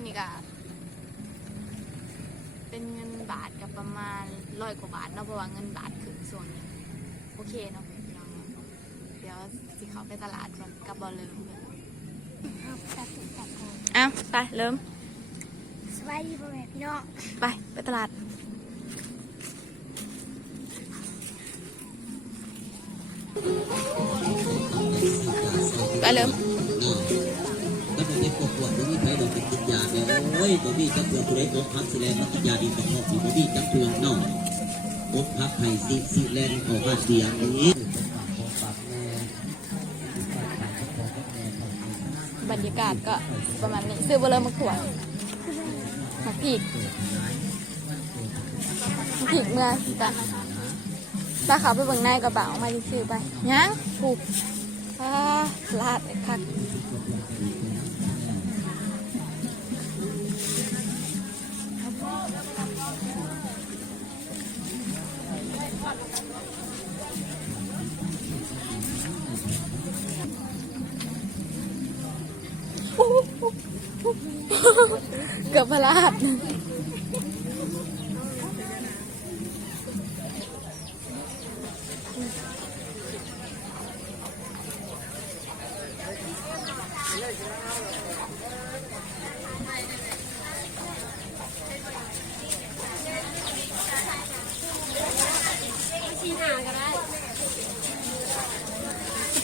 พันนี่ก็เป็นเงินบาทกับประมาณร้อยกว่าบาทเนาะเพราะว่าเงินบาทขึ้นส่วนนี้โอเคเนาะพี่น้องเนาะเดี๋ยวสิเขาไปตลาดก่อนกับบอลเริ่มเลยเอาตัดติดตัดก่อนอ้าวไปเริ่มสบายดีพ่อแม่พี่น้องไปไปตลาดไปเริ่ม แล้วผมได้ปวดปวดบ่มีไผดอกเป็นกินยาเนี่ยโอ้ยบ่มีจักเทือนผู้ใดอกพักสิแลนมากินยาดีกับพ่อสิบ่มีจักเทือนน้องอกพักให้สิสิแลนเอาหาเสียงนี้บรรยากาศก็ประมาณนี้ซื้อบอลเริ่มมาขวดหักผีกผีกเมื่อจ้ะตาขาไปเบิ่งในกระเป๋ามาซื้อไปยังถูกลาดเลยคัก เกือบพลาด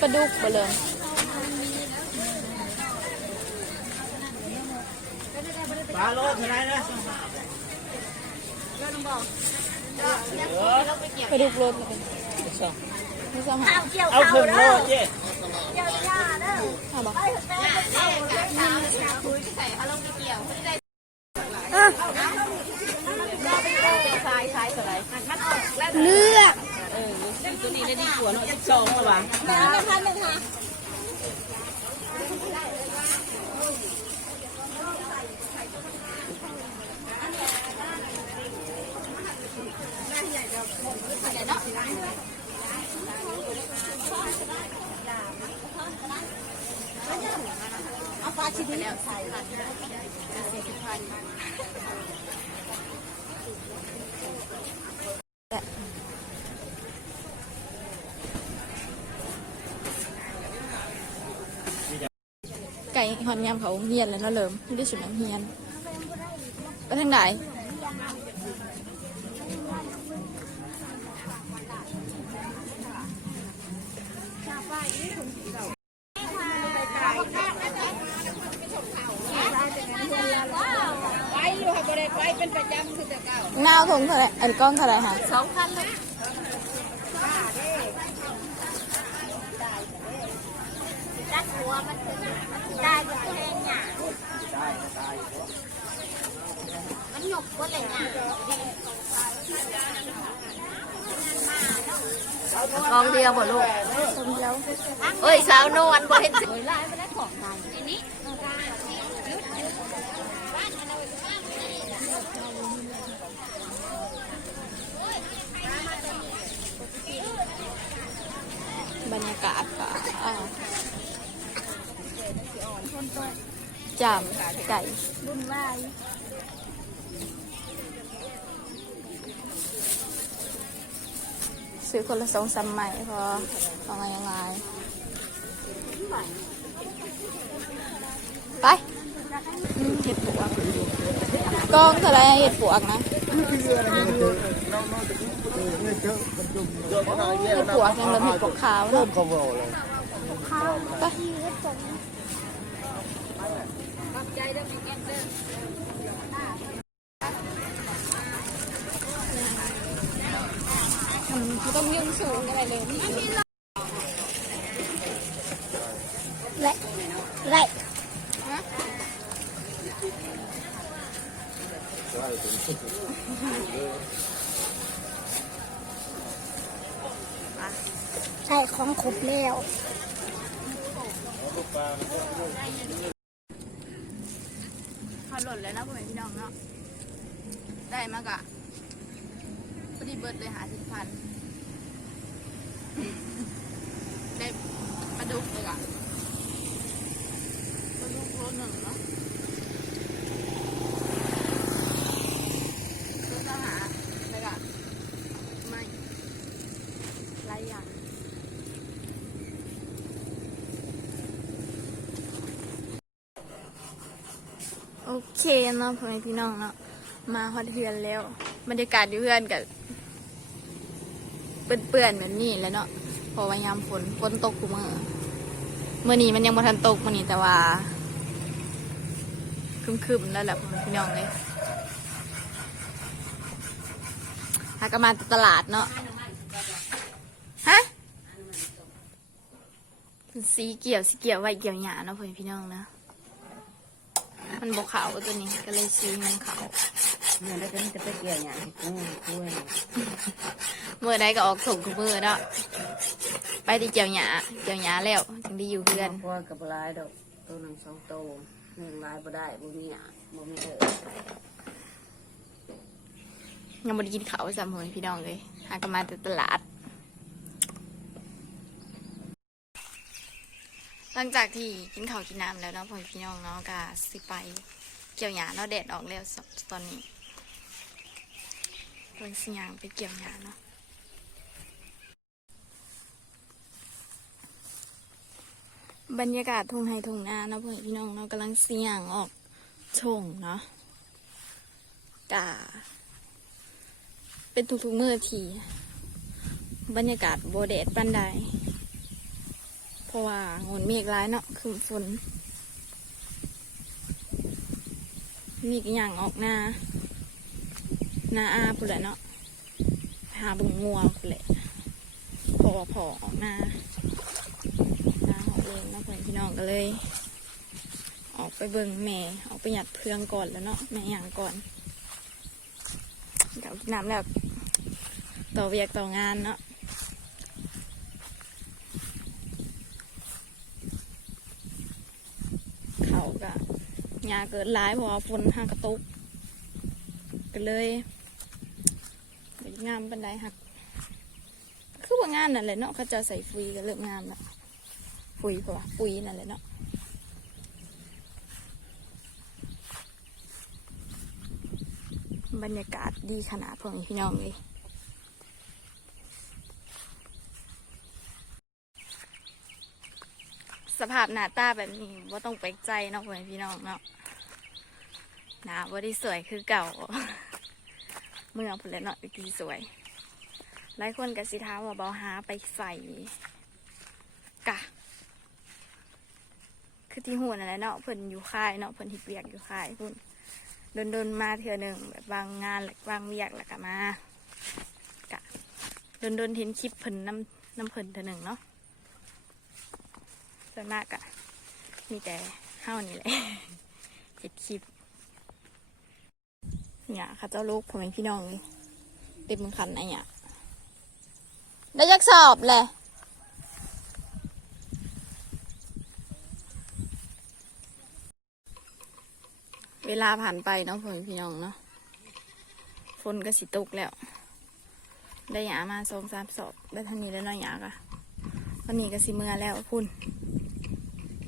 ปลาดุกไปเลย ปลาโลเท่าไหรนะปลาดุกรสเลยไม่ทราบหาเกี่ยวเอาเขาถึงโลเด้อเจ๊เกี่ยวหญ้าเด้อหาบอกเลือก ตัวนี้ได้ดีกว่าเนาะสิบสองแล้ววะพันหนึ่งค่ะ ไก่หอนยำเขาเฮียนเลยเนาะเริ่มไม่ได้ชุดนังเฮียนไปทางไหน หน้าทงเท่าไหรอันกล้องเท่าไหรคะสองพันเลย รัดหัวมันคือได้ก็แห้งหญ้ามันหยกก็เลยหญ้าก องเดียวบ่ลูกเอ้ยสาวนวลบ่เห็นสิไล่ไม่ได้ของกันอันนี้บรรยากาศก็อ่าจามไก่บุญวา ซื้อคนละสองสามไม้พอเอาไงยังไงไปเห็ดปวกก้องเท่าไรเห็ดปวกนะเห็ดปวกยังเหลือเห็ดปวกขาวเนาะข้าวที่เฮ็ดสม อืมต้องยื่นสูงอะไรเลยและและใช่ของครบแล้วพอหล่นแล้วนะพ่อแม่พี่น้องเนาะ ได้มากอะพอดีเบิร์ดเลยหาสิบพัน ได้ปลาดุกเลยอะปลาดุกโลหนึ่งเนาะโอล้หาเลยอะไม่ไรอย่างโอเคเนาะพ่อแม่พี่น้องเนาะมาฮอดเฮือนแล้ว บรรยากาศอยู่เฮือนกับ เปื่อนๆแบบนี้แหล้วเนาะเพราะว่ายามฝนฝนตกกูมือเมื่อนี้มันยังบ่ทันตกมื่อนี้แต่ว่าคึมๆแล้วแหละพี่น้องเลยหากนมาตลาดเนาะฮะสีเกี่ยวสีเกี่ยวไว้เกี่ยวหยาเนาะพี่พี่น้องนะมันบกขาวตัวนี้ก็เลยซื้อมันขาวเงินได้วก็จะไปเกี่ยวอย่างกูกูเมื่อใดก็ออกส่งทุกมือเนาะไปที่เกี่ยวหยาเกี่ยวหยาแล้วจึงได้อยู่เพื่อนพวกกับลายดอกตัวหนึ่งสองโตหนึ่งลายบ่ได้บ่มีอะบ่มีเออยังไม่ได้กินข้าวสามคนพี่น้องเลยหากันมาแต่ตลาด หลังจากที่กินข้าวกินน้ำแล้วเนาะพ่อพี่น้องเนาะก็สิไปเกี่ยวหยาเนาะแดดออกแล้วสตอนนี้เพิ่นสิยางไปเกี่ยวหยาเนาะ บรรยากาศทุ่งไฮทุ่งนาเนาะเพื่อนพี่น้องเนาะกำลังเสียงออกชงเนาะกาเป็นทุกๆเมื่อที บรรยากาศโบแดดปันใด เพราะว่าโงนเมฆร้ายเนาะคือฝนมีกอย่างออกหน้าหน้าอาพุ่นเนาะหาบึงงัวพุ่นแหละพอพอออกหน้า เองนาะเพื่อนพี่น้องก็เลย ออกไปเบิ่งแม่ออกไปหยัดเพื่องก่อนแล้วเนาะแม่หยังก่อนเดี๋ยวกินน้ำแล้วต่อเวียกต่องานเนาะเขาก็ยาเกิดร้ายเพราะว่าฝนห้ากระตุกก็เลยงามบันไดหัก คือว่างานนั่นแหละเนาะเขาจะใส่ฟุยก็เริ่มงามแล้ว ปุ๋ยป่ะปุ๋ยนั่นแหละเนาะบรรยากาศดีขนาดพวกพี่น้องเลยสภาพหน้าตาแบบนี้ว่าต้องแปลกใจเนาะพวกพี่น้องเนาะหน้าว่าได้สวยคือเก่า เมื่อพุ่นแล้วเนาะดีสวย หลายคนก็สิท้าว่าเบาหาไปใส่กะ คือที่หัวนั่นแหละเนาะเพิ่นอยู่ค่ายเนาะเพิ่นที่เปียกอยู่ค่ายพุ่นเดินเดินมาเทื่อหนึ่งแบบบางงานบางเวียกแล้วก็มากะเดินเดินเห็นคลิปเพิ่นน้ำน้ำเพิ่นเทื่อหนึ่งเนาะส่วนมากอะมีแต่เฮ้านี่แหละเห็ดคลิปเนี่ยเข้าเจ้าลูกผมเป็นพี่น้องเลยเต็มคันไอ้เนี่ยได้ยักสอบเลย ลาผ่านไปเนาะพ่อพี่น้องเนาะฝนก็สิตกแล้ว ได้หยามาสองสามสอบได้ทางนี้แล้วเนาะหยากะวันนี้ก็สิเมื่อแล้วพุ่น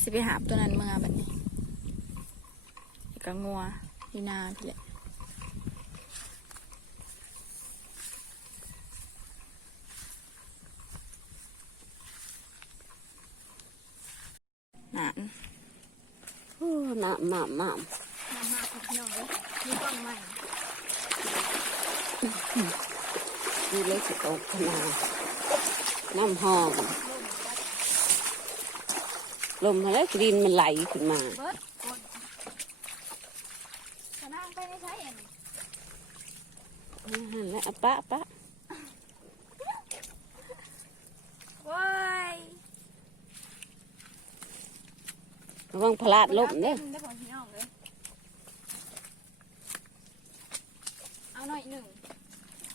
สิไปหาตัวนั้นเมื่อแบบนี้อีก็งัวที่นาพี่แหละนานโอ้น้ำน้ำน้น้ำมาก พี่น้องเลยมีกล้องใหม่ำนี่เล็กสิตกขนาดน้ำหอม ลมมาแล้วกลินมันไหลขึ้นมา เบิร์ดกดจะนั่งไปในใช้เอ็นหันแล้วอะปะปะว้ายระวังพลาดลมเด้อ ได้ของพี่น้องเลย เอา หน่อยหนึ่ง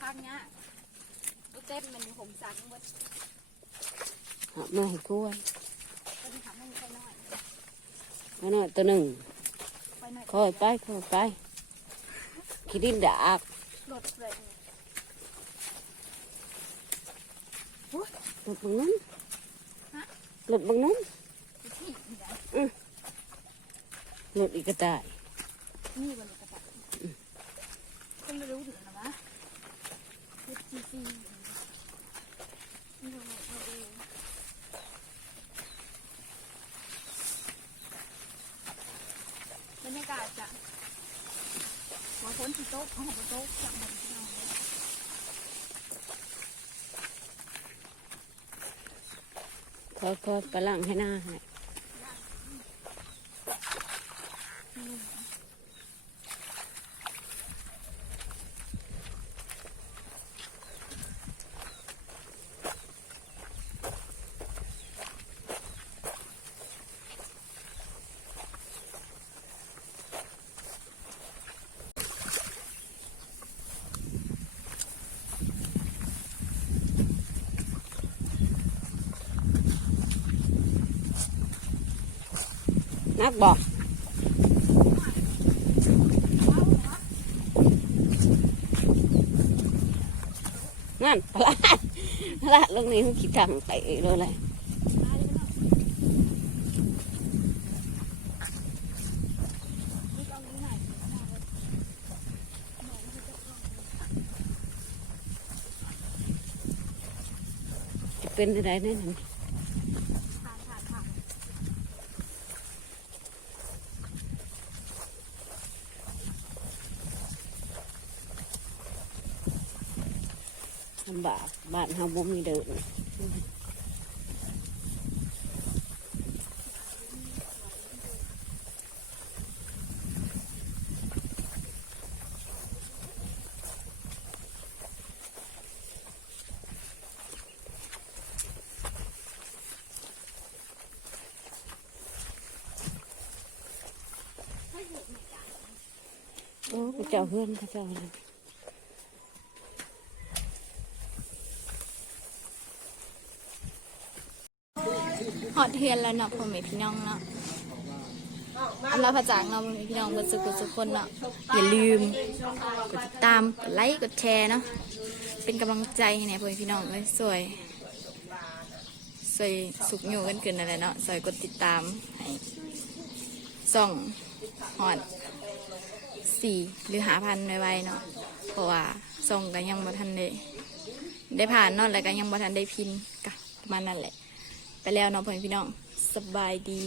พักเนี้ยดูเต้นมันอยู่ผมสักเบิดหามาให้กล้วยก็ที่ทำให้มันไปหน่อยมาหน่อยตัวหนึ่งไปหน่อยค่อยไปค่อยไปขี้ดินดากหลดเลยหลดบังนั้นหลดบังนั้นที่นี่ได้หลดอีกก็ได้นี่วันนี้กระป๋องคนไม่รู้ เอาเบรรยากาศจ้ะฝนต๊ะขตากบขอขอปลลังให้หน้าให้ นักบอกนั่นพลาดพลาดเรื่องนี้เขาคิดทางไปเลยเลยเป็นอะไรแน่นอนลำบากบ้านเฮาบ่มีเดินโอ้พระเจ้าเพื่อนพระเจ้า นะหอดเทือนแล้วเนาะพ่อแม่พี่น้องเนาะอำลาพระจากเนาะพ่อแม่พี่น้องเบนสุขสุขคนเนาะอย่าลืมกดติดตามกดไลค์กดแชร์เนาะเป็นกำลังใจให้แน่พ่อแม่พี่น้องเลยสวยสวยสุขอยู่กันเกินอะไรเนาะสวยกดติดตามให้ส่องหอดสี่หรือหาพันไวๆเนาะเพราะว่าส่องกันยังบ่ทันได้ได้ผ่านเนาะแล้วก็ยังบ่ทันได้พินกะประมาณนั่นแหละ ไปแล้วเนาะพ่อแม่พี่น้องสบายดี